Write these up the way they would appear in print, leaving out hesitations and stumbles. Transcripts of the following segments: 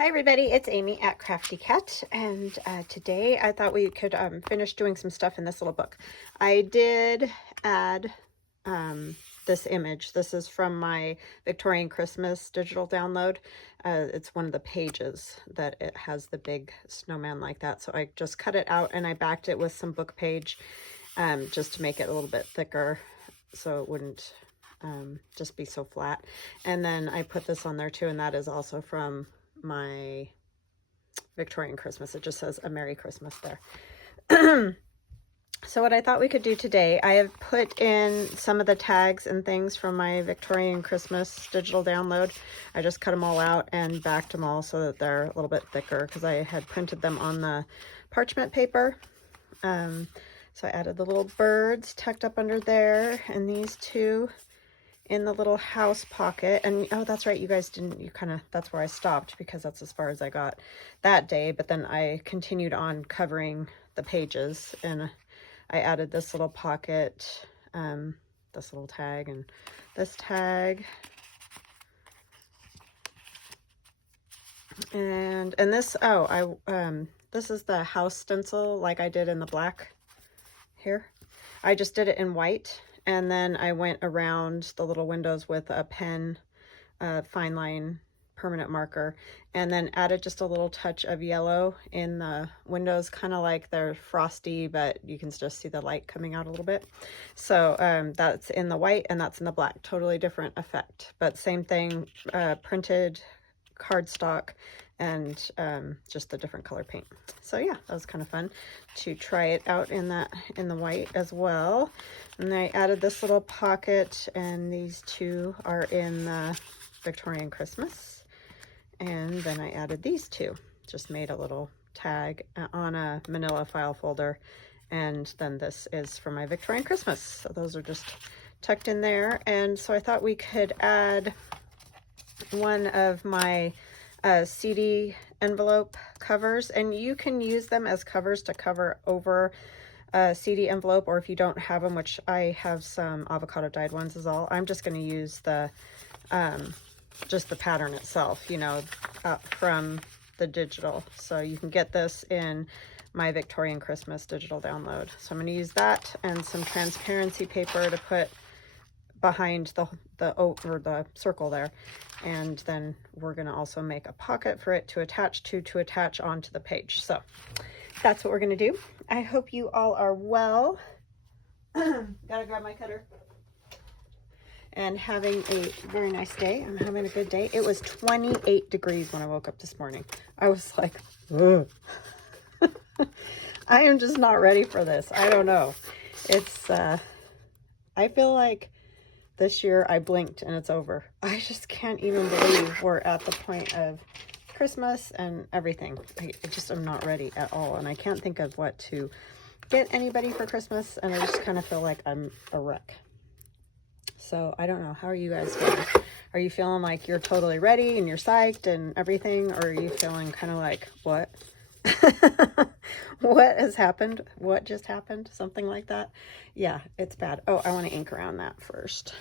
Hi everybody, it's Amy at Crafty Cat, and today I thought we could finish doing some stuff in this little book. I did add this image. This is from my Victorian Christmas digital download. It's one of the pages that it has the big snowman like that, so I just cut it out and I backed it with some book page just to make it a little bit thicker so it wouldn't just be so flat. And then I put this on there too, and that is also from my Victorian Christmas. It just says a Merry Christmas there. So what I thought we could do today, I have put in some of the tags and things from my Victorian Christmas digital download. I just cut them all out and backed them all so that they're a little bit thicker because I had printed them on the parchment paper. So I added the little birds tucked up under there and these two in the little house pocket. And oh, that's right, you guys didn't, that's where I stopped because that's as far as I got that day. But then I continued on covering the pages and I added this little pocket, this little tag and this tag. And this, this is the house stencil like I did in the black here. I just did it in white. And then I went around the little windows with a pen, fine line permanent marker, and then added just a little touch of yellow in the windows, kind of like they're frosty, but you can just see the light coming out a little bit. So that's in the white and that's in the black, totally different effect, but same thing, printed cardstock and just a different color paint. So yeah, that was kind of fun to try it out in the white as well. And I added this little pocket, and these two are in the Victorian Christmas. And then I added these two, just made a little tag on a manila file folder. And then this is for my Victorian Christmas. So those are just tucked in there. And so I thought we could add one of my CD envelope covers, and you can use them as covers to cover over a CD envelope, or if you don't have them, which I have some avocado dyed ones is all, I'm just going to use the just the pattern itself, you know, from the digital. So you can get this in my Victorian Christmas digital download. So I'm going to use that and some transparency paper to put behind the circle there, and then we're going to also make a pocket for it to attach onto the page. So that's what we're going to do. I hope you all are well. Gotta grab my cutter. And having a very nice day. I'm having a good day. It was 28 degrees when I woke up this morning. I was like, ugh. I am just not ready for this. I don't know. It's I feel like this year I blinked and it's over. I just can't even believe we're at the point of Christmas and everything. I just am not ready at all. And I can't think of what to get anybody for Christmas. And I just kind of feel like I'm a wreck. So I don't know. How are you guys feeling? Are you feeling like you're totally ready and you're psyched and everything? Or are you feeling kind of like, what? What has happened? What just happened? Something like that. Yeah, it's bad. Oh, I want to ink around that first.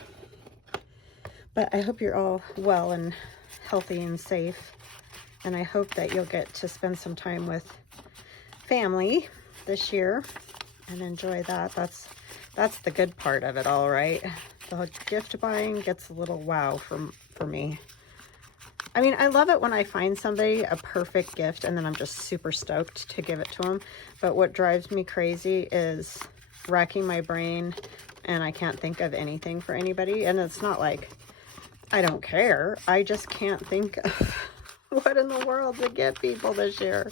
But I hope you're all well and healthy and safe. And I hope that you'll get to spend some time with family this year and enjoy that. That's the good part of it all, right? The gift buying gets a little wow for me. I mean, I love it when I find somebody a perfect gift and then I'm just super stoked to give it to them. But what drives me crazy is racking my brain and I can't think of anything for anybody. And it's not like I don't care. I just can't think of what in the world to get people this year.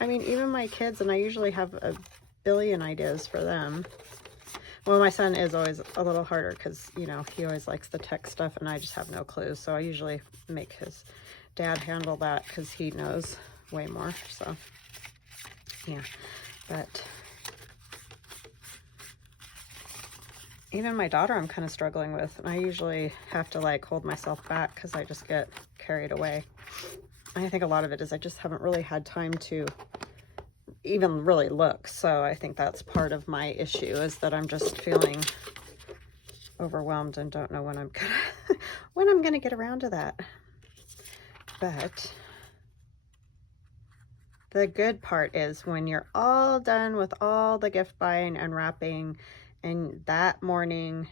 I mean, even my kids, and I usually have a billion ideas for them. Well, my son is always a little harder because, you know, he always likes the tech stuff and I just have no clue. So I usually make his dad handle that because he knows way more. So, yeah. But even my daughter I'm kind of struggling with. And I usually have to like hold myself back because I just get carried away. And I think a lot of it is I just haven't really had time to even really look. So I think that's part of my issue, is that I'm just feeling overwhelmed and don't know when I'm gonna get around to that. But The good part is when you're all done with all the gift buying and wrapping, and that morning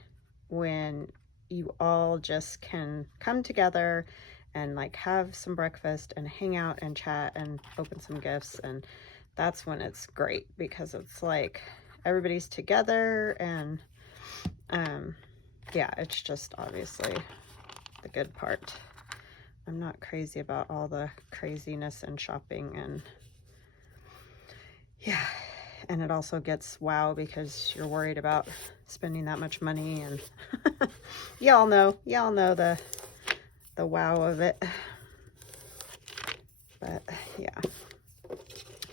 when you all just can come together and like have some breakfast and hang out and chat and open some gifts, and that's when it's great, because it's like everybody's together, and yeah, it's just obviously the good part. I'm not crazy about all the craziness and shopping, and yeah, and it also gets wow because you're worried about spending that much money, and y'all know the wow of it. But yeah,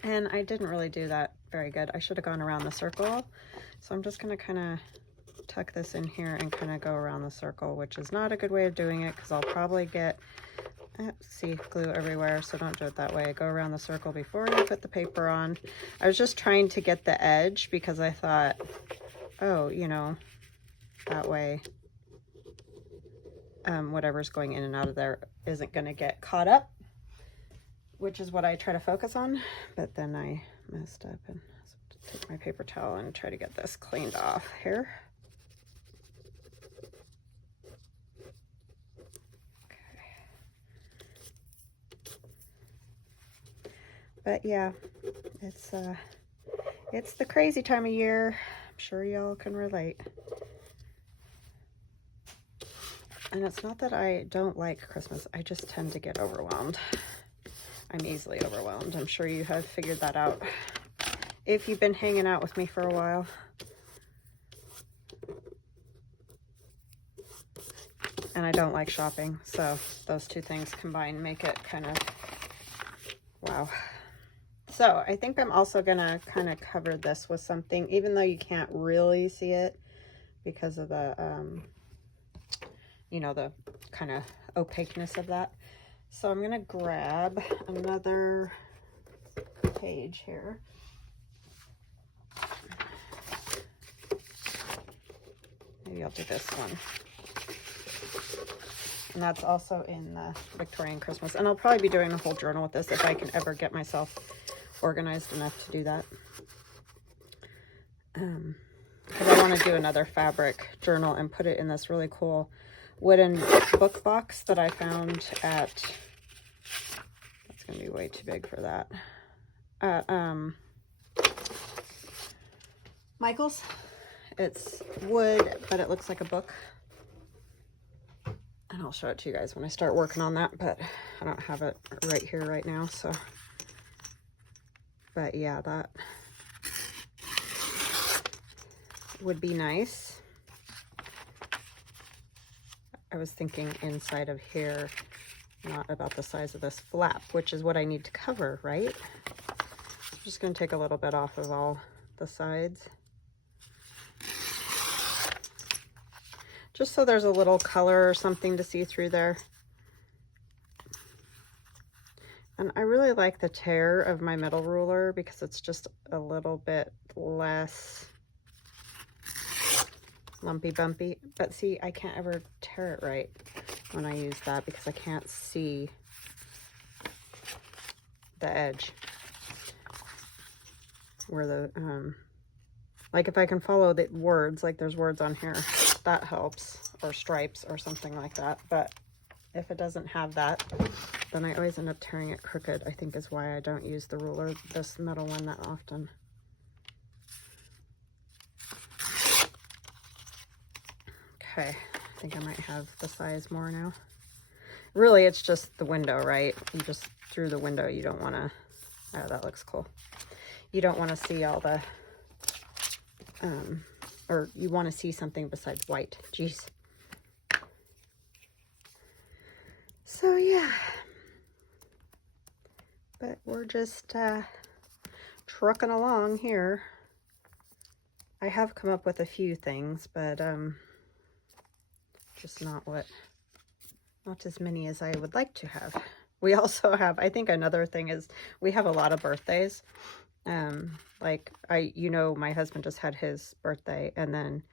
and I didn't really do that very good. I should have gone around the circle, so I'm just gonna kind of tuck this in here and kind of go around the circle, which is not a good way of doing it because I'll probably get see glue everywhere, so don't do it that way. Go around the circle before you put the paper on. I was just trying to get the edge because I thought, oh, you know, that way whatever's going in and out of there isn't going to get caught up, which is what I try to focus on. But then I messed up, and so take my paper towel and try to get this cleaned off here. But yeah, it's the crazy time of year. I'm sure y'all can relate. And it's not that I don't like Christmas. I just tend to get overwhelmed. I'm easily overwhelmed. I'm sure you have figured that out if you've been hanging out with me for a while. And I don't like shopping, so those two things combined make it kind of wow. So I think I'm also gonna kind of cover this with something, even though you can't really see it because of the, you know, the kind of opaqueness of that. So I'm gonna grab another page here. Maybe I'll do this one. And that's also in the Victorian Christmas. And I'll probably be doing a whole journal with this if I can ever get myself organized enough to do that. Because I want to do another fabric journal and put it in this really cool wooden book box that I found at, that's going to be way too big for that, Michael's. It's wood, but it looks like a book. And I'll show it to you guys when I start working on that, but I don't have it right here right now, so. But yeah, that would be nice. I was thinking inside of here, not about the size of this flap, which is what I need to cover, right? I'm just going to take a little bit off of all the sides. Just so there's a little color or something to see through there. And I really like the tear of my middle ruler because it's just a little bit less lumpy bumpy. But see, I can't ever tear it right when I use that because I can't see the edge where the, like if I can follow the words, like there's words on here, that helps, or stripes or something like that. But if it doesn't have that, then I always end up tearing it crooked, I think is why I don't use the ruler, this metal one, that often. Okay, I think I might have the size more now. Really, it's just the window, right? You just through the window, you don't want to, oh, that looks cool. You don't want to see all the, or you want to see something besides white. Jeez. So yeah, but we're just trucking along here. I have come up with a few things, but just not as many as I would like to have. We also have, I think another thing is we have a lot of birthdays. Like you know, my husband just had his birthday, and then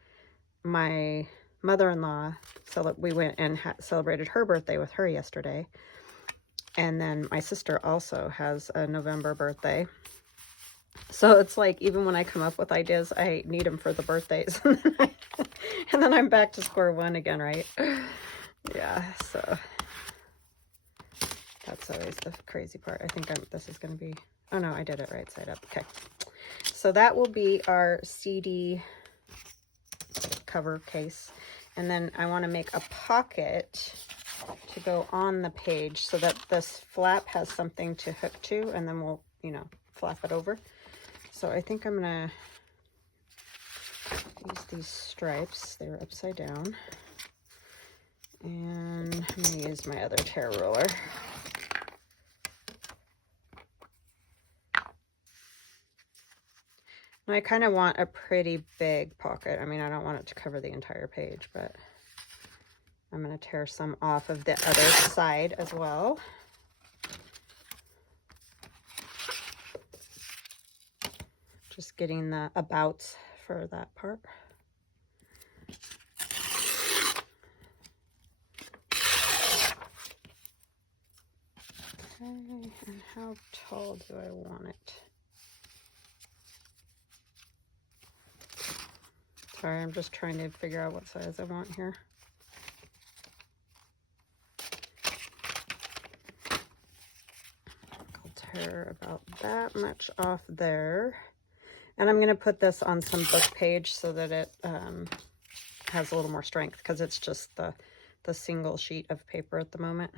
my mother-in-law, so we went and celebrated her birthday with her yesterday. And then my sister also has a November birthday. So it's like, even when I come up with ideas, I need them for the birthdays. And then I'm back to square one again, right? Yeah, so that's always the crazy part. I think this is going to be, oh no, I did it right side up. Okay. So that will be our CD cover case. And then I want to make a pocket to go on the page so that this flap has something to hook to, and then we'll, you know, flap it over. So I think I'm gonna use these stripes. They're upside down. And I'm gonna use my other tear ruler. And I kind of want a pretty big pocket. I mean, I don't want it to cover the entire page, but I'm gonna tear some off of the other side as well. Just getting the abouts for that part. Okay, and how tall do I want it? Sorry, I'm just trying to figure out what size I want here. I'll tear about that much off there. And I'm going to put this on some book page so that it has a little more strength, because it's just the single sheet of paper at the moment.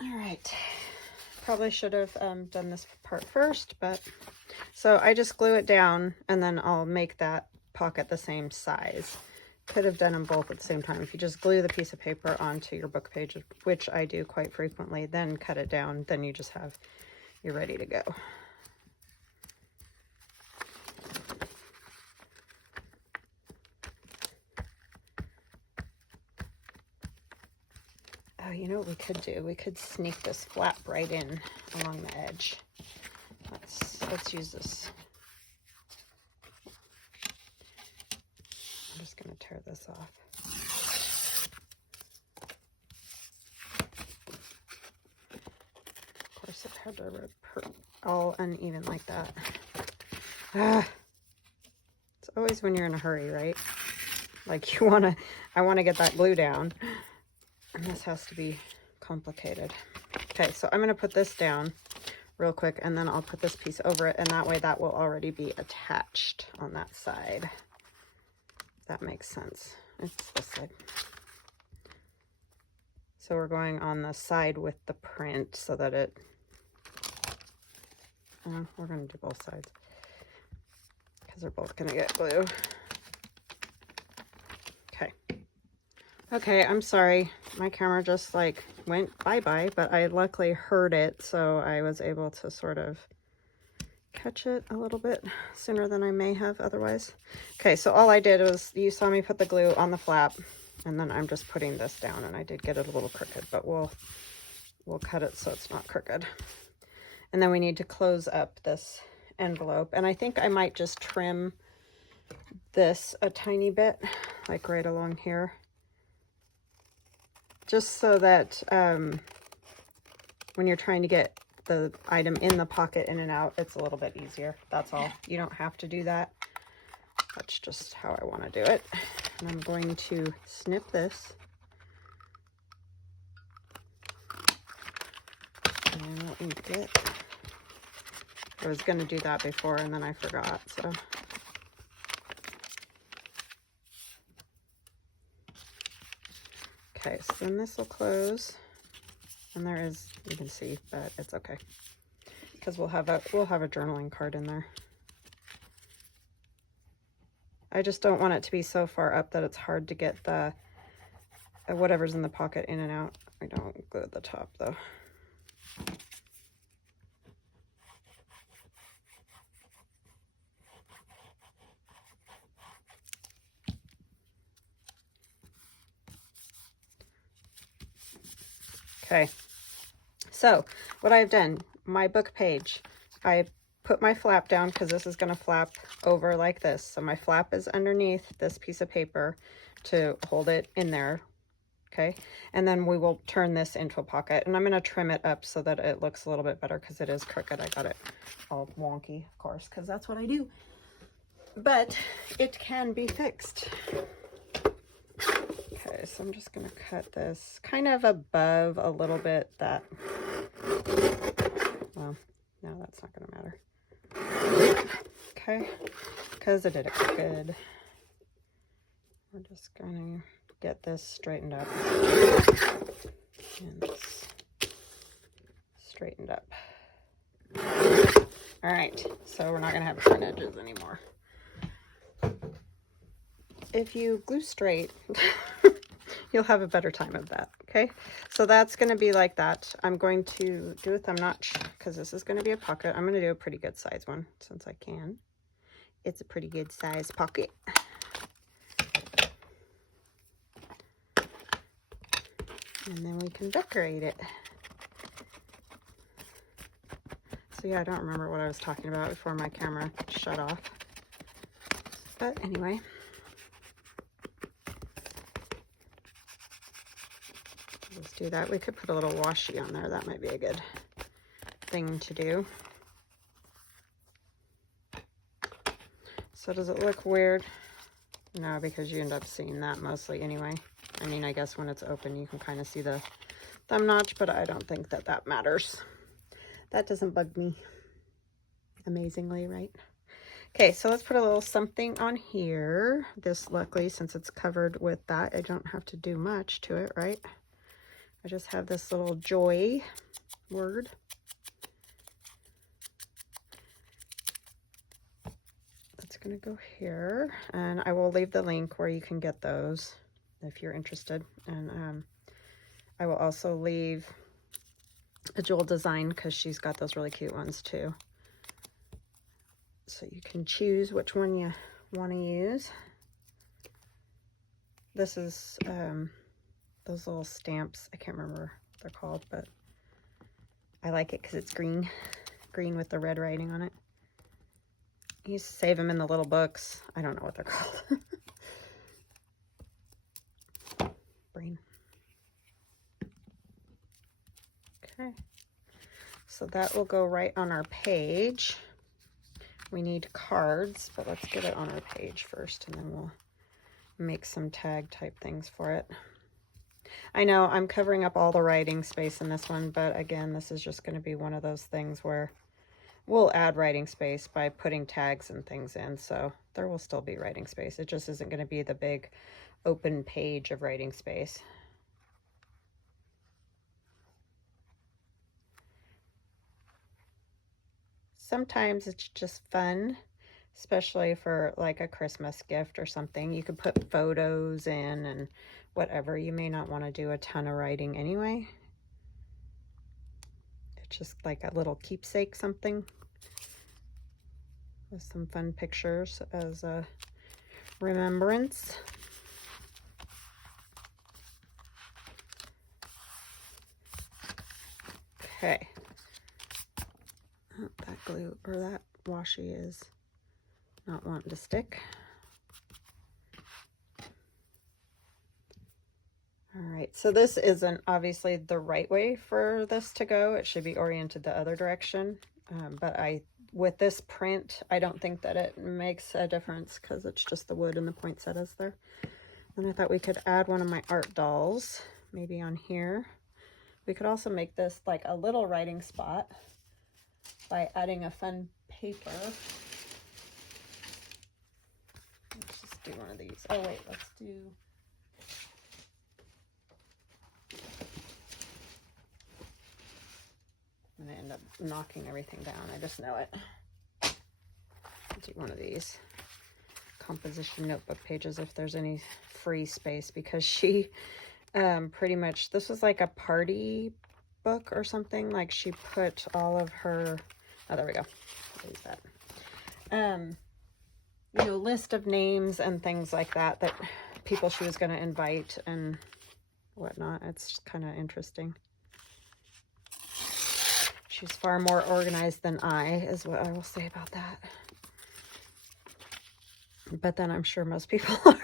All right. Probably should have done this part first, but so I just glue it down and then I'll make that pocket the same size. Could have done them both at the same time. If you just glue the piece of paper onto your book page, which I do quite frequently, then cut it down, then you just have, you're ready to go. Oh, you know what we could do? We could sneak this flap right in along the edge. Let's use this. I'm just going to tear this off. Of course, it had to all uneven like that. It's always when you're in a hurry, right? Like I want to get that glue down. And this has to be complicated. Okay, so I'm going to put this down real quick, and then I'll put this piece over it, and that way that will already be attached on that side. That makes sense. It's this side. So we're going on the side with the print so that it, we're going to do both sides because they're both going to get glue. Okay. Okay, I'm sorry. My camera just like went bye-bye, but I luckily heard it, so I was able to sort of catch it a little bit sooner than I may have otherwise. Okay, so all I did was, you saw me put the glue on the flap, and then I'm just putting this down, and I did get it a little crooked, but we'll cut it so it's not crooked. And then we need to close up this envelope, and I think I might just trim this a tiny bit, like right along here, just so that when you're trying to get the item in the pocket in and out, it's a little bit easier. That's all. You don't have to do that. That's just how I want to do it. And I'm going to snip this. And let me get, I was going to do that before and then I forgot, so. Okay, so then this will close, and there is, you can see, but it's okay because we'll have a journaling card in there. I just don't want it to be so far up that it's hard to get the whatever's in the pocket in and out. I don't glue at the top though. Okay, so what I've done, my book page, I put my flap down because this is going to flap over like this. So my flap is underneath this piece of paper to hold it in there. Okay, and then we will turn this into a pocket, and I'm going to trim it up so that it looks a little bit better because it is crooked. I got it all wonky, of course, because that's what I do. But it can be fixed. Okay, so I'm just going to cut this kind of above a little bit that, well, no, that's not going to matter. Okay, because I did it good. We're just going to get this straightened up and this straightened up. All right, so we're not going to have front edges anymore. If you glue straight, you'll have a better time of that. Okay, so that's going to be like that. I'm going to do a thumb notch because this is going to be a pocket. I'm going to do a pretty good size one since I can. It's a pretty good size pocket. And then we can decorate it. So yeah, I don't remember what I was talking about before my camera shut off. But anyway. Let's do that. We could put a little washi on there. That might be a good thing to do. So does it look weird? No, because you end up seeing that mostly anyway. I mean, I guess when it's open, you can kind of see the thumb notch, but I don't think that that matters. That doesn't bug me amazingly, right? Okay, so let's put a little something on here. This, luckily, since it's covered with that, I don't have to do much to it, right? I just have this little joy word. That's going to go here, and I will leave the link where you can get those if you're interested. And I will also leave AJeweldDesign because she's got those really cute ones too. So you can choose which one you want to use. This is those little stamps. I can't remember what they're called, but I like it because it's green with the red writing on it. You save them in the little books. I don't know what they're called. Brain. Okay, so that will go right on our page. We need cards, but let's get it on our page first, and then we'll make some tag type things for it. I know I'm covering up all the writing space in this one, but again, this is just going to be one of those things where we'll add writing space by putting tags and things in, so there will still be writing space. It just isn't going to be the big open page of writing space. Sometimes it's just fun, especially for like a Christmas gift or something. You could put photos in and whatever. You may not want to do a ton of writing anyway. It's just like a little keepsake something with some fun pictures as a remembrance. Okay. Oh, that glue or that washi is not wanting to stick. All right, so this isn't obviously the right way for this to go. It should be oriented the other direction. But with this print, I don't think that it makes a difference because it's just the wood and the poinsettias there. And I thought we could add one of my art dolls, maybe on here. We could also make this like a little writing spot by adding a fun paper. Let's just do one of these. Oh wait, let's do... I'm gonna end up knocking everything down. I just know it. I'll do one of these composition notebook pages if there's any free space, because she pretty much, this was like a party book or something. Like she put all of her, oh, there we go. I'll use that. You know, list of names and things like that, that people she was going to invite and whatnot. It's kind of interesting. She's far more organized than I, is what I will say about that. But then I'm sure most people are.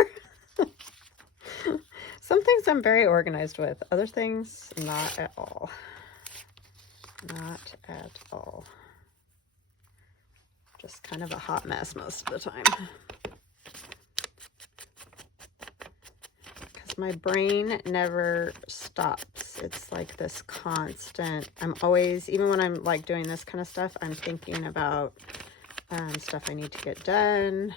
Some things I'm very organized with. Other things, not at all. Not at all. Just kind of a hot mess most of the time. Because my brain never stops. It's like this constant, I'm always, even when I'm like doing this kind of stuff, I'm thinking about stuff I need to get done,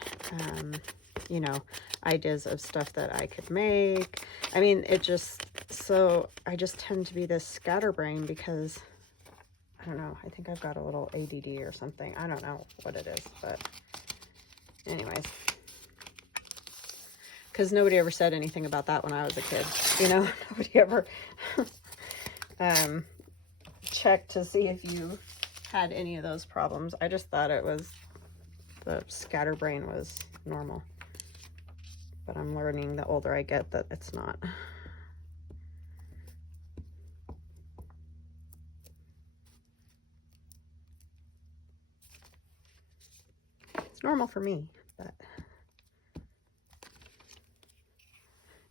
you know, ideas of stuff that I could make. I mean, it just, so I just tend to be this scatterbrain because, I don't know, I think I've got a little ADD or something. I don't know what it is, but anyways. Because nobody ever said anything about that when I was a kid, you know? Nobody ever checked to see if you had any of those problems. I just thought it was, the scatterbrain was normal. But I'm learning the older I get that it's not. It's normal for me, but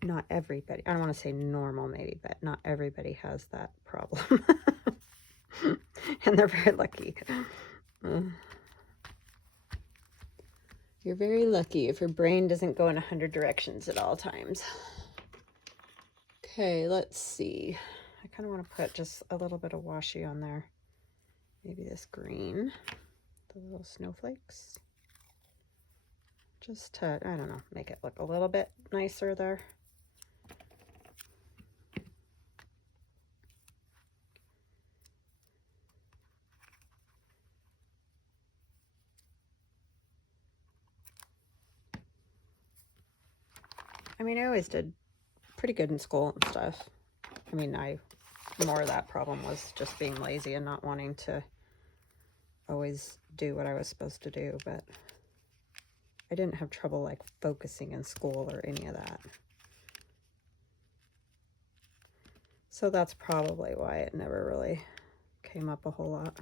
not everybody. I don't want to say normal maybe, but not everybody has that problem. And they're very lucky. You're very lucky if your brain doesn't go in 100 directions at all times. Okay, let's see. I kind of want to put just a little bit of washi on there. Maybe this green, the little snowflakes. Just to, I don't know, make it look a little bit nicer there. I mean, I always did pretty good in school and stuff. I mean, more of that problem was just being lazy and not wanting to always do what I was supposed to do, but I didn't have trouble like focusing in school or any of that. So that's probably why it never really came up a whole lot.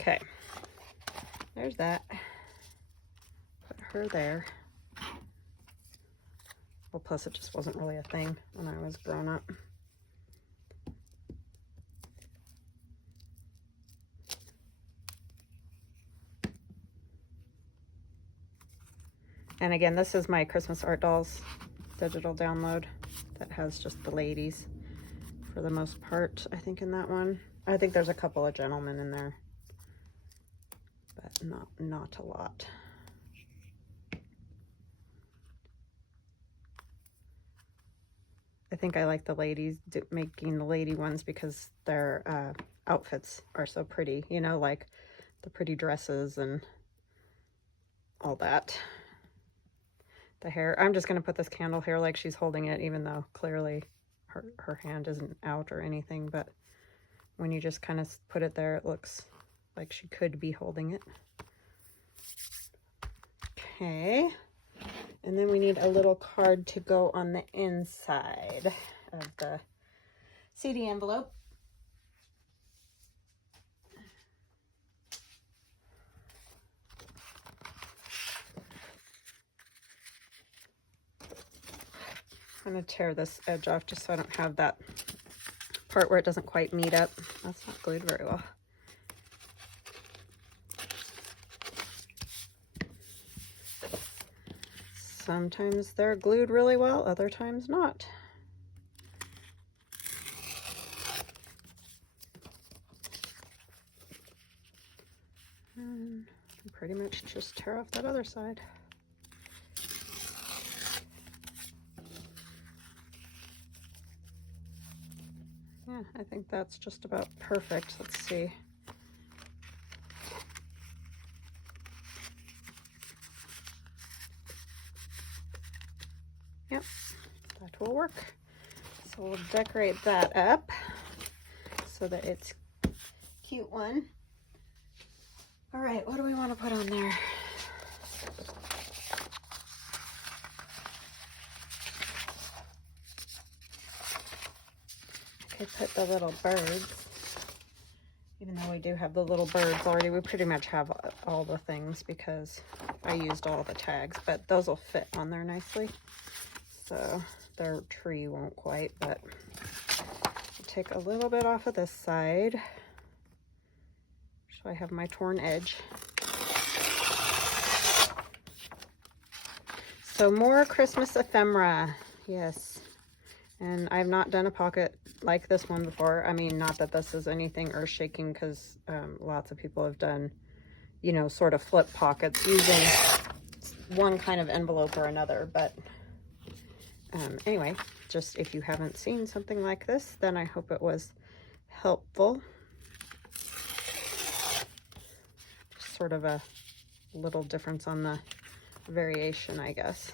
Okay, there's that. Put her there. Well, plus it just wasn't really a thing when I was grown up. And again, this is my Christmas Art Dolls digital download that has just the ladies for the most part, I think, in that one. I think there's a couple of gentlemen in there, but not a lot. I think I like the ladies, making the lady ones because their outfits are so pretty, you know, like the pretty dresses and all that. The hair, I'm just going to put this candle here like she's holding it, even though clearly her hand isn't out or anything, but when you just kind of put it there, it looks like she could be holding it. Okay. And then we need a little card to go on the inside of the CD envelope. I'm going to tear this edge off just so I don't have that part where it doesn't quite meet up. That's not glued very well. Sometimes they're glued really well, other times not. And pretty much just tear off that other side. Yeah, I think that's just about perfect. Let's see. Yep, that will work. So we'll decorate that up so that it's a cute one. All right, what do we want to put on there? I put the little birds, even though we do have the little birds already, we pretty much have all the things because I used all the tags, but those will fit on there nicely. So their tree won't quite, but I'll take a little bit off of this side. So I have my torn edge. So more Christmas ephemera, yes. And I've not done a pocket like this one before. I mean, not that this is anything earth-shaking, because lots of people have done, you know, sort of flip pockets using one kind of envelope or another. But anyway, just if you haven't seen something like this, then I hope it was helpful. Sort of a little difference on the variation, I guess.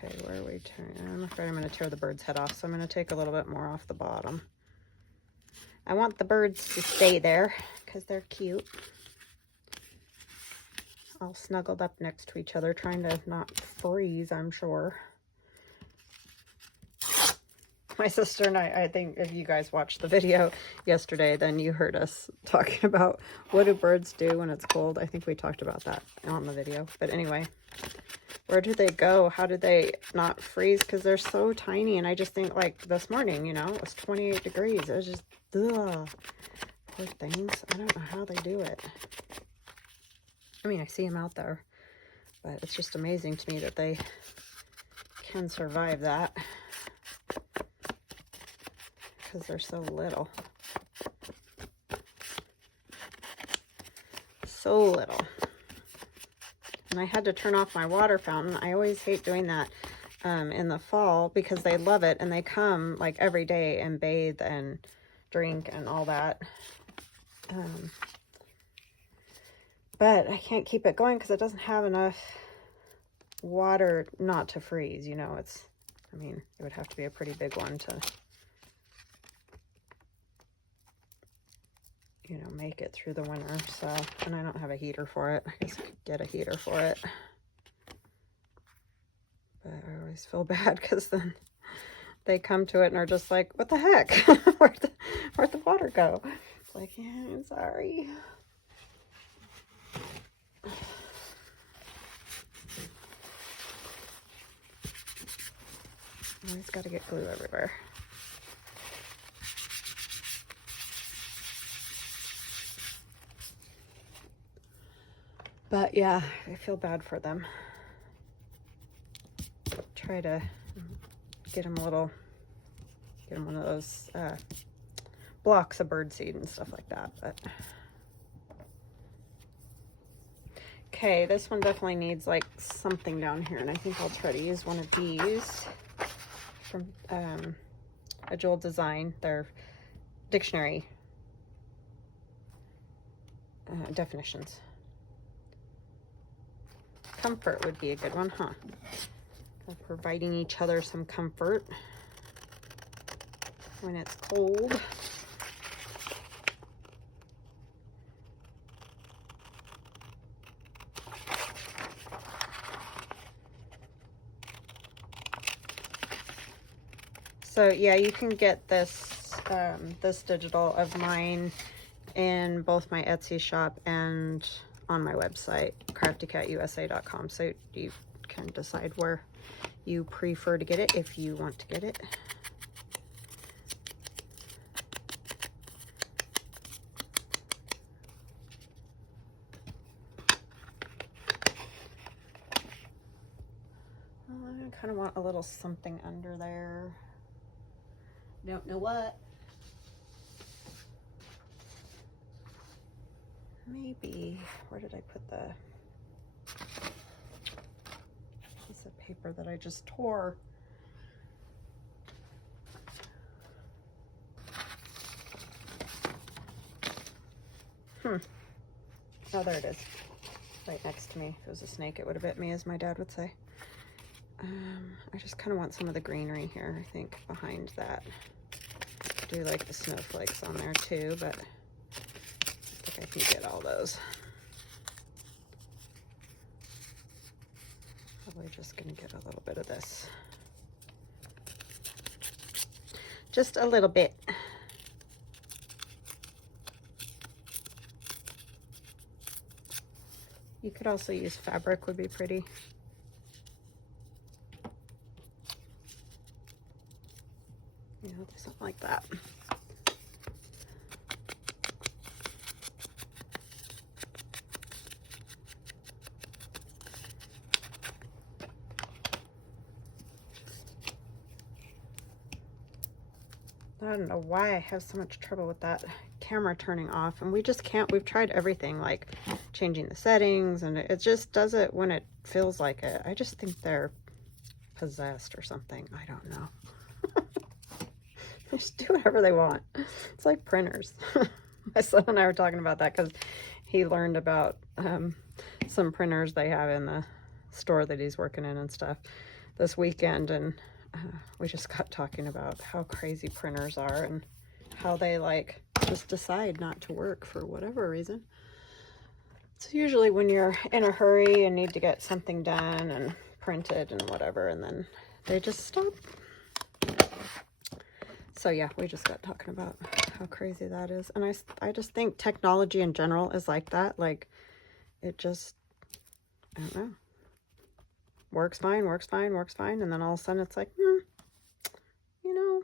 Okay, where are we turning? I'm afraid I'm going to tear the bird's head off, so I'm going to take a little bit more off the bottom. I want the birds to stay there because they're cute. All snuggled up next to each other, trying to not freeze, I'm sure. My sister and I think if you guys watched the video yesterday, then you heard us talking about what do birds do when it's cold. I think we talked about that on the video. But anyway, where do they go? How do they not freeze? Because they're so tiny. And I just think, like this morning, you know, it was 28 degrees. It was just, ugh. Poor things. I don't know how they do it. I mean, I see them out there, but it's just amazing to me that they can survive that. Because they're so little. So little. And I had to turn off my water fountain. I always hate doing that in the fall because they love it and they come like every day and bathe and drink and all that. But I can't keep it going because it doesn't have enough water not to freeze, you know. I mean, it would have to be a pretty big one to, you know, make it through the winter. So, and I don't have a heater for it. I guess I could get a heater for it. But I always feel bad because then they come to it and are just like, what the heck? Where'd the water go? It's like, yeah, I'm sorry. Always got to get glue everywhere. But yeah, I feel bad for them. Try to get them one of those blocks of birdseed and stuff like that. But okay, this one definitely needs like something down here, and I think I'll try to use one of these from AJeweldDesign, their dictionary definitions. Comfort would be a good one, huh? We're providing each other some comfort when it's cold. So yeah, you can get this this digital of mine in both my Etsy shop and on my website, craftycatusa.com. So you can decide where you prefer to get it if you want to get it. I kind of want a little something under there. Don't know what. Maybe, where did I put the piece of paper that I just tore? Oh, there it is. Right next to me. If it was a snake, it would have bit me, as my dad would say. I just kind of want some of the greenery here, I think, behind that. I do like the snowflakes on there too, but I think I can get all those. Probably just gonna get a little bit of this. Just a little bit. You could also use fabric, would be pretty. You know, do something like that. I don't know why I have so much trouble with that camera turning off, and we just can't. We've tried everything, like changing the settings, and it just does it when it feels like it. I just think they're possessed or something. I don't know. They just do whatever they want. It's like printers. My son and I were talking about that because he learned about some printers they have in the store that he's working in and stuff this weekend, and we just got talking about how crazy printers are and how they like just decide not to work for whatever reason. It's usually when you're in a hurry and need to get something done and printed and whatever, and then they just stop. So yeah, we just got talking about how crazy that is. And I just think technology in general is like that. Like, it just, I don't know, works fine, works fine, works fine. And then all of a sudden it's like, you know,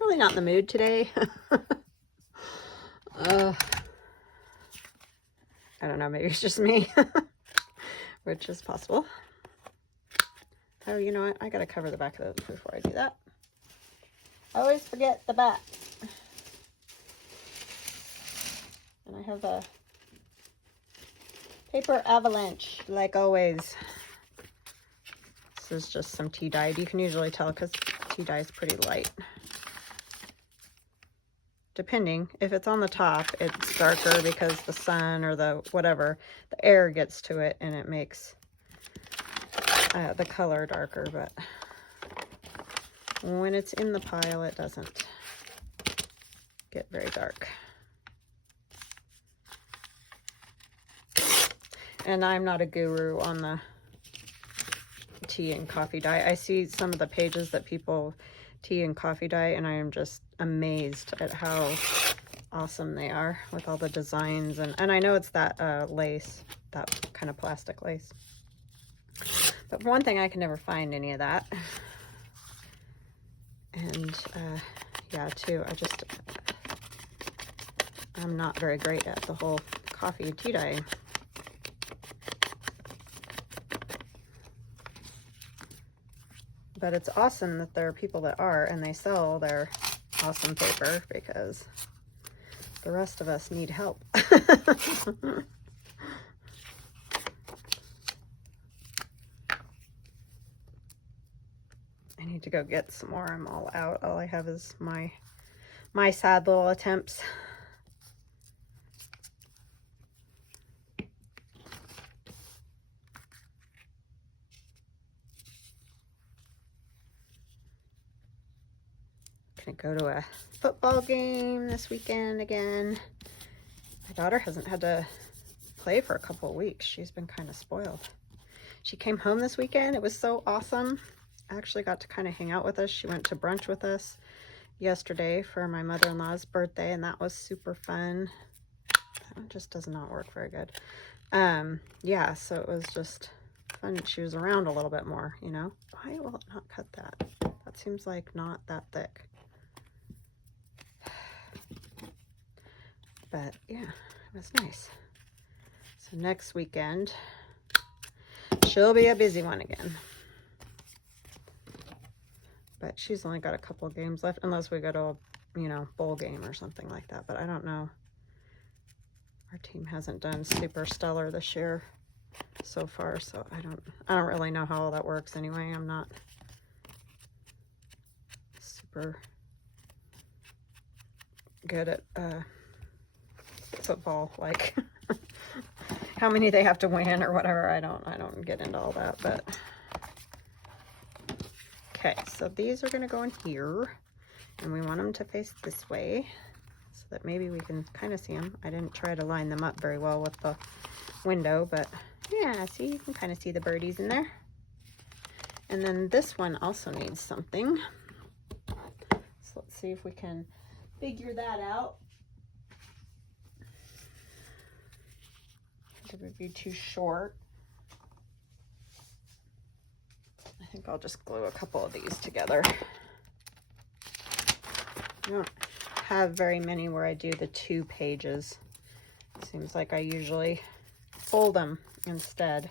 really not in the mood today. I don't know, maybe it's just me, which is possible. Oh, you know what? I gotta cover the back of those before I do that. I always forget the back. And I have a paper avalanche, like always. This is just some tea dye. You can usually tell because tea dye is pretty light. Depending, if it's on the top, it's darker because the sun or the whatever, the air gets to it and it makes the color darker, but when it's in the pile, it doesn't get very dark. And I'm not a guru on the tea and coffee dye. I see some of the pages that people tea and coffee dye, and I am just amazed at how awesome they are with all the designs. And I know it's that lace, that kind of plastic lace. But for one thing, I can never find any of that. And yeah, too, I'm not very great at the whole coffee and tea dyeing. But it's awesome that there are people that are, and they sell their awesome paper, because the rest of us need help. I need to go get some more. I'm all out. All I have is my sad little attempts. Gonna go to a football game this weekend again. My daughter hasn't had to play for a couple of weeks. She's been kind of spoiled. She came home this weekend. It was so awesome. I actually got to kind of hang out with us. She went to brunch with us yesterday for my mother-in-law's birthday, and that was super fun. That one just does not work very good. Yeah, so it was just fun. She was around a little bit more, you know. Why will it not cut that? That seems like not that thick. But yeah, it was nice. So next weekend, she'll be a busy one again. But she's only got a couple of games left, unless we go to a, you know, bowl game or something like that. But I don't know. Our team hasn't done super stellar this year so far, so I don't really know how all that works anyway. I'm not super good at football, like how many they have to win or whatever. I don't get into all that. But okay, so these are going to go in here, and we want them to face this way so that maybe we can kind of see them. I didn't try to line them up very well with the window, but yeah, see, you can kind of see the birdies in there. And then this one also needs something. So let's see if we can figure that out. it would be too short. I think I'll just glue a couple of these together. I don't have very many where I do the 2 pages. It seems like I usually fold them instead.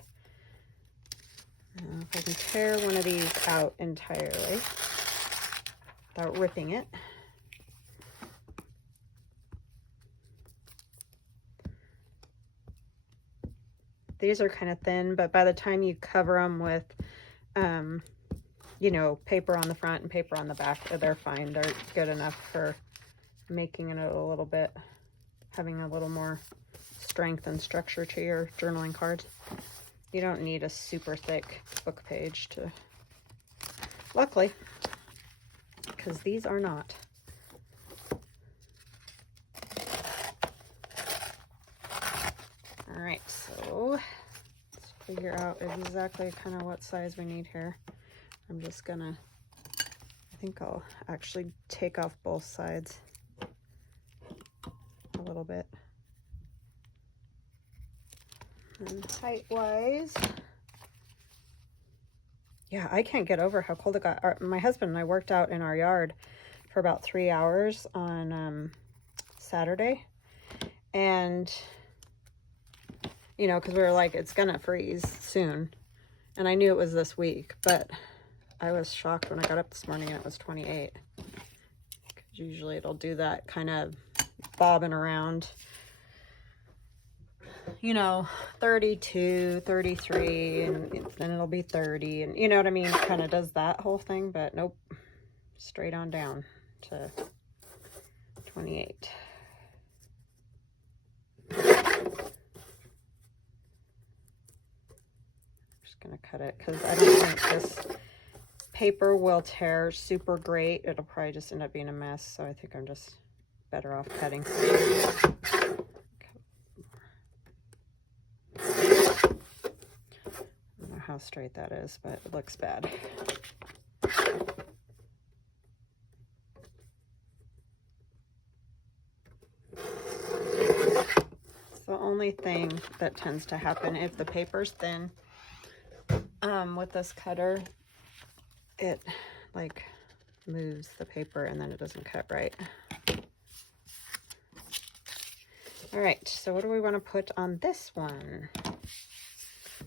Now, if I can tear one of these out entirely without ripping it. These are kind of thin, but by the time you cover them with, you know, paper on the front and paper on the back, they're fine. They're good enough for making it a little bit, having a little more strength and structure to your journaling cards. You don't need a super thick book page to, luckily, because these are not. All right, so let's figure out exactly kind of what size we need here. I'm just gonna, I think I'll actually take off both sides a little bit. And height-wise, yeah, I can't get over how cold it got. My husband and I worked out in our yard for about 3 hours on Saturday. And, you know, because we were like, it's gonna freeze soon. And I knew it was this week, but I was shocked when I got up this morning and it was 28. Because usually it'll do that kind of bobbing around, you know, 32, 33, and then it'll be 30, and you know what I mean? It kind of does that whole thing, but nope, straight on down to 28. Just gonna cut it because I don't think this paper will tear super great. It'll probably just end up being a mess, so I think I'm just better off cutting. How straight that is, but it looks bad. It's the only thing that tends to happen if the paper's thin. With this cutter, it like moves the paper and then it doesn't cut right. All right, so what do we want to put on this one?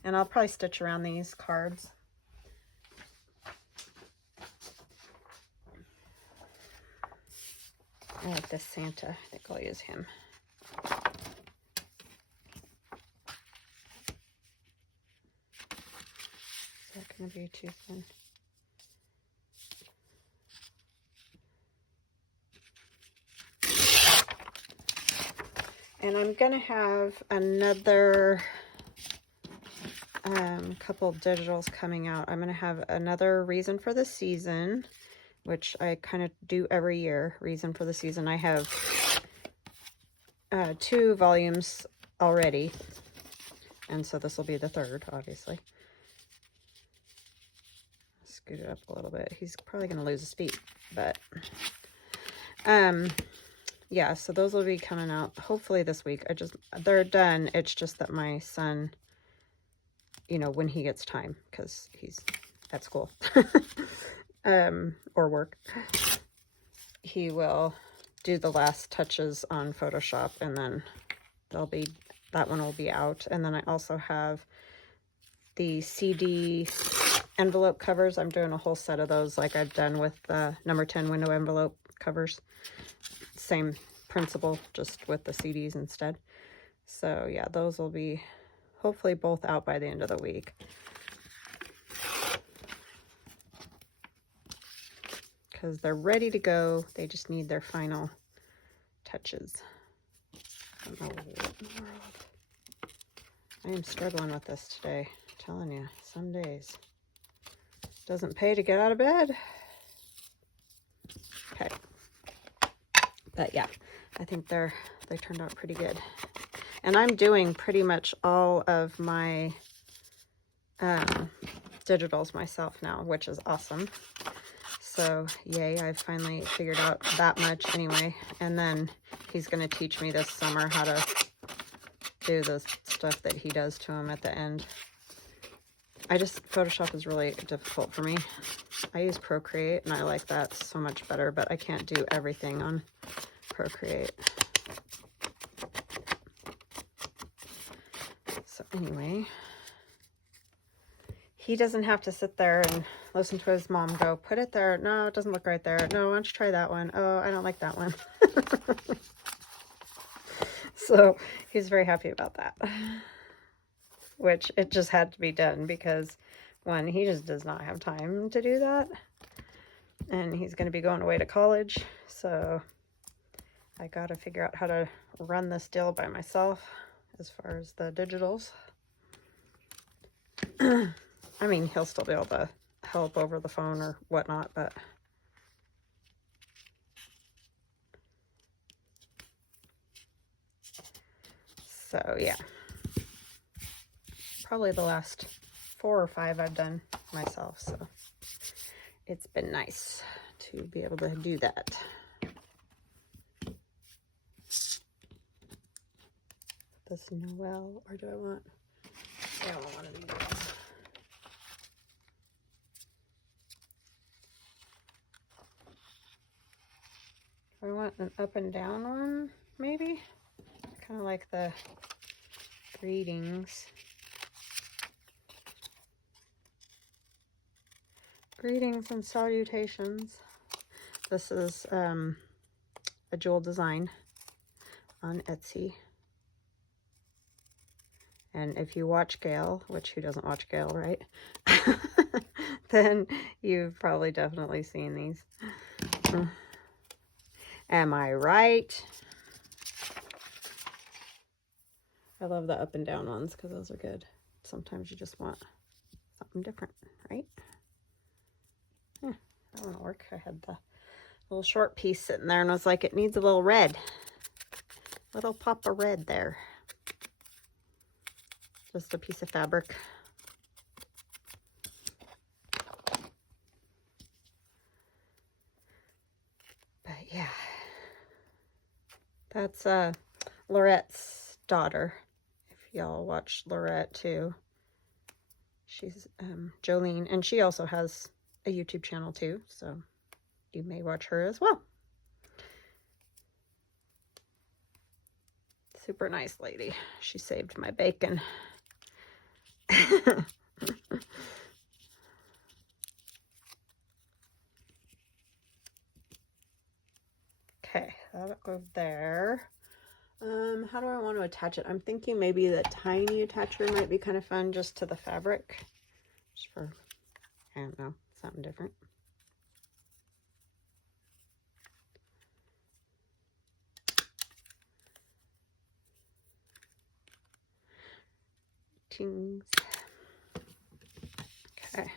And I'll probably stitch around these cards. I like this Santa. I think I'll use him. Is that going to be too thin? And I'm going to have another couple of digitals coming out. I'm going to have another Reason for the Season, which I kind of do every year. Reason for the Season. I have 2 volumes already, and so this will be the 3rd, obviously. Scoot it up a little bit. He's probably going to lose his feet, but yeah, so those will be coming out hopefully this week. They're done. It's just that my son, you know, when he gets time, because he's at school or work, he will do the last touches on Photoshop, and then that one will be out. And then I also have the CD envelope covers. I'm doing a whole set of those like I've done with the number 10 window envelope covers. Same principle, just with the CDs instead. So yeah, those will be hopefully both out by the end of the week. Because they're ready to go. They just need their final touches. I don't know what in the world. I am struggling with this today. I'm telling you, some days. Doesn't pay to get out of bed. Okay. But yeah, I think they turned out pretty good. And I'm doing pretty much all of my digitals myself now, which is awesome. So yay, I finally figured out that much anyway. And then he's going to teach me this summer how to do the stuff that he does to them at the end. Photoshop is really difficult for me. I use Procreate and I like that so much better, but I can't do everything on Procreate. So anyway, he doesn't have to sit there and listen to his mom go, put it there. No, it doesn't look right there. No, why don't you try that one? Oh, I don't like that one. So he's very happy about that. Which it just had to be done because, one, he just does not have time to do that. And he's going to be going away to college. So I got to figure out how to run this deal by myself as far as the digitals. I mean, he'll still be able to help over the phone or whatnot, but so yeah, probably the last 4 or 5 I've done myself, so it's been nice to be able to do that. This Noel, or do I want, I don't want one of these ones. I want an up and down one, maybe? Kind of like the greetings. Greetings and salutations. This is AJeweldDesign on Etsy. And if you watch Gail, which who doesn't watch Gail, right? Then you've probably definitely seen these. Am I right? I love the up and down ones because those are good. Sometimes you just want something different, right? Yeah, that one will work. I had the little short piece sitting there and I was like, it needs a little red. Little pop of red there. Just a piece of fabric. But yeah, that's Laurette's daughter. If y'all watch Laurette too, she's Jolene, and she also has a YouTube channel too, so you may watch her as well. Super nice lady. She saved my bacon. Okay, that'll go there. How do I want to attach it? I'm thinking maybe the tiny attachment might be kind of fun just to the fabric. Just for, I don't know, something different. Tings. Okay.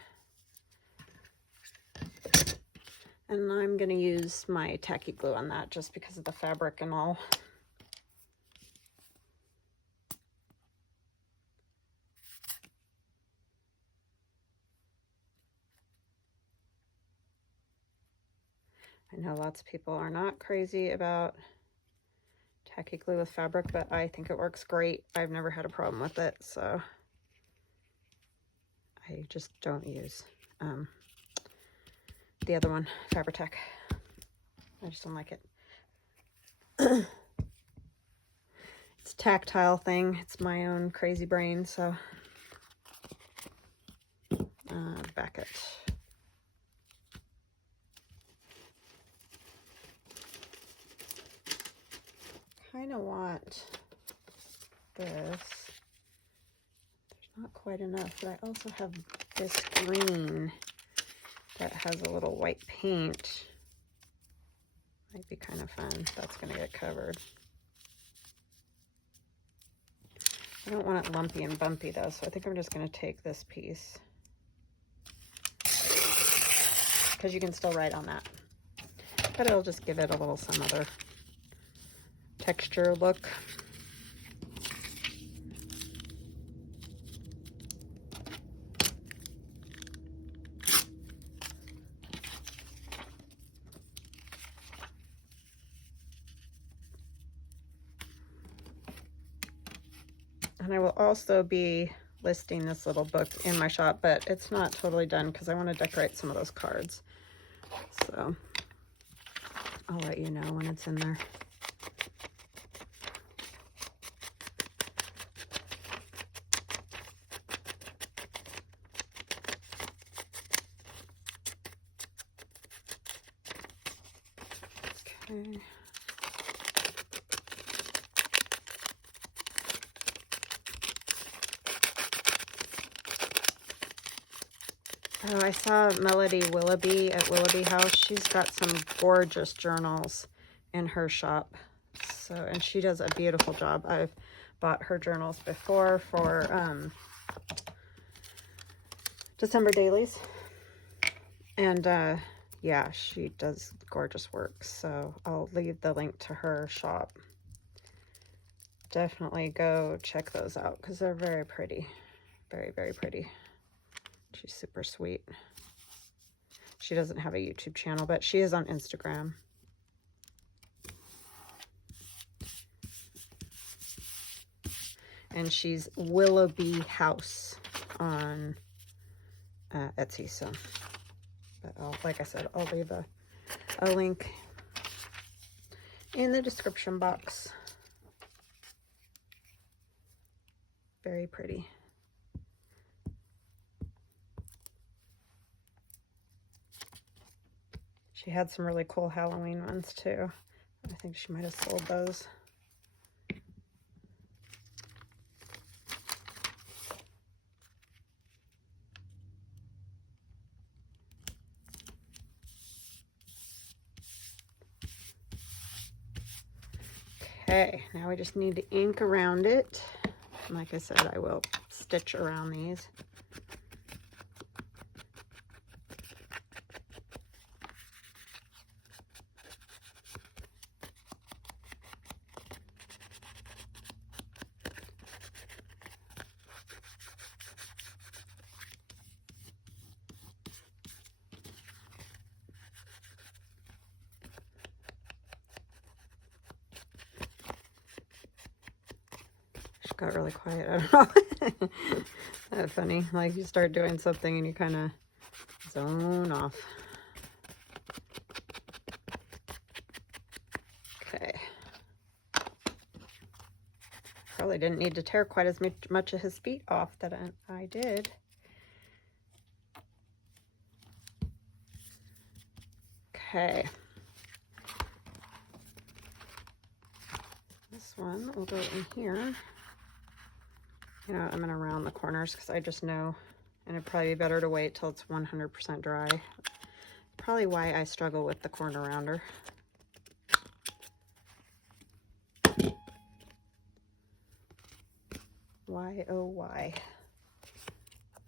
And I'm going to use my tacky glue on that just because of the fabric and all. I know lots of people are not crazy about tacky glue with fabric, but I think it works great. I've never had a problem with it, so I just don't use the other one, Fabri-Tac. I just don't like it. It's a tactile thing. It's my own crazy brain, so back it. Kind of want this. There's not quite enough, but I also have this green that has a little white paint. Might be kind of fun. That's going to get covered. I don't want it lumpy and bumpy though, so I think I'm just going to take this piece. Because you can still write on that. But it'll just give it a little some other texture look. And I will also be listing this little book in my shop, but it's not totally done because I want to decorate some of those cards. So I'll let you know when it's in there. Okay. Oh, I saw Melody Willoughby at WilloughbyHouse. She's got some gorgeous journals in her shop. So, and she does a beautiful job. I've bought her journals before for December dailies. And yeah, she does gorgeous work. So I'll leave the link to her shop. Definitely go check those out because they're very pretty. Very, very pretty. She's super sweet. She doesn't have a YouTube channel, but she is on Instagram. And she's WilloughbyHouse on Etsy. So, but like I said, I'll leave a link in the description box. Very pretty. She had some really cool Halloween ones too. I think she might have sold those. Okay, now we just need to ink around it. Like I said, I will stitch around these. Got really quiet. I don't know. That's funny. Like you start doing something and you kind of zone off. Okay. Probably didn't need to tear quite as much of his feet off that I did. Okay. This one will go in here. You know, I'm going to round the corners because I just know, and it'd probably be better to wait till it's 100% dry. Probably why I struggle with the corner rounder. Why, oh why?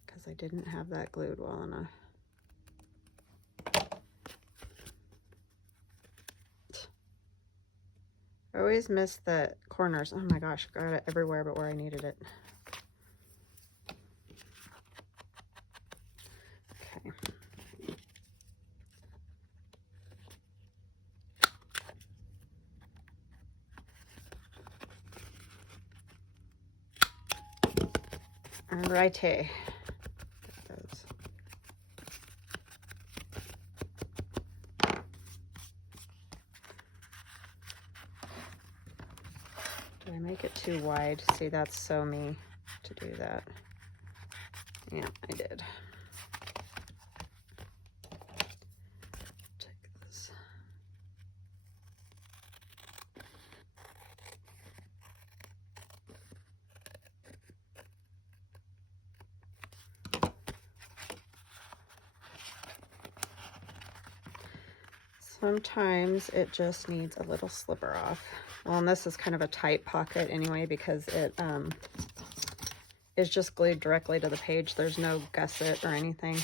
Because I didn't have that glued well enough. I always miss the corners. Oh my gosh, got it everywhere but where I needed it. Okay. Alrighty. Get those. Did I make it too wide? See, that's so me to do that. Yeah, I did. Take this. Sometimes it just needs a little sliver off. Well, and this is kind of a tight pocket anyway because it is just glued directly to the page. There's no gusset or anything.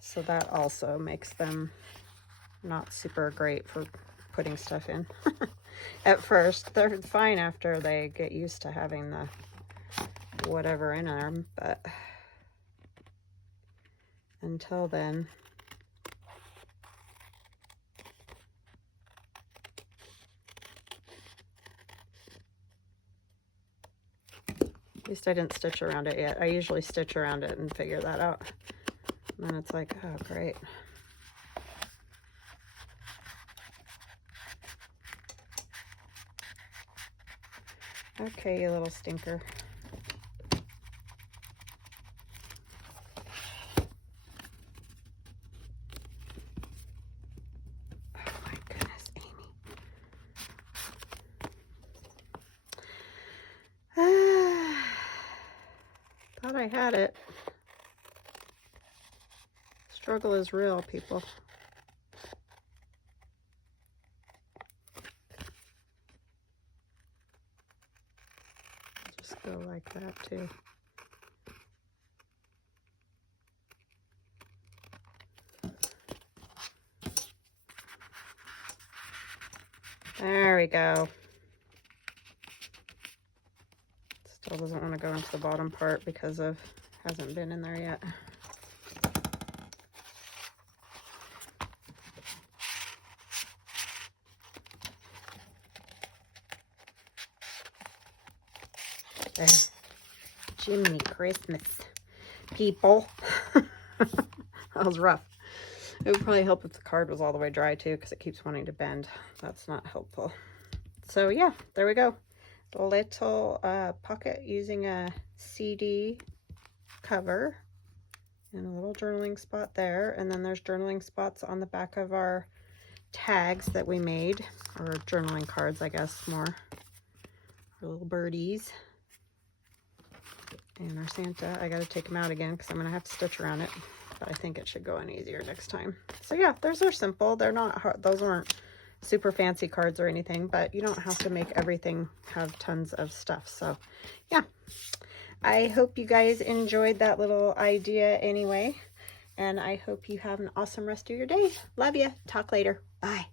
So that also makes them not super great for putting stuff in. At first, they're fine after they get used to having the whatever in them, but until then, At least I didn't stitch around it yet. I usually stitch around it and figure that out. And then it's like, oh, great. Okay, you little stinker. Oh my goodness, Amy. Thought I had it. Struggle is real, people. Just go like that too. There we go. Still doesn't want to go into the bottom part because of hasn't been in there yet. There. Jiminy Christmas, people. That was rough. It would probably help if the card was all the way dry too, because it keeps wanting to bend. That's not helpful. So yeah, there we go. A little pocket using a CD cover and a little journaling spot there. And then there's journaling spots on the back of our tags that we made, or journaling cards, I guess, more. Our little birdies. And our Santa, I got to take them out again because I'm going to have to stitch around it. But I think it should go in easier next time. So yeah, those are simple. They're not hard. Those aren't super fancy cards or anything, but you don't have to make everything have tons of stuff. So yeah, I hope you guys enjoyed that little idea anyway. And I hope you have an awesome rest of your day. Love ya. Talk later. Bye.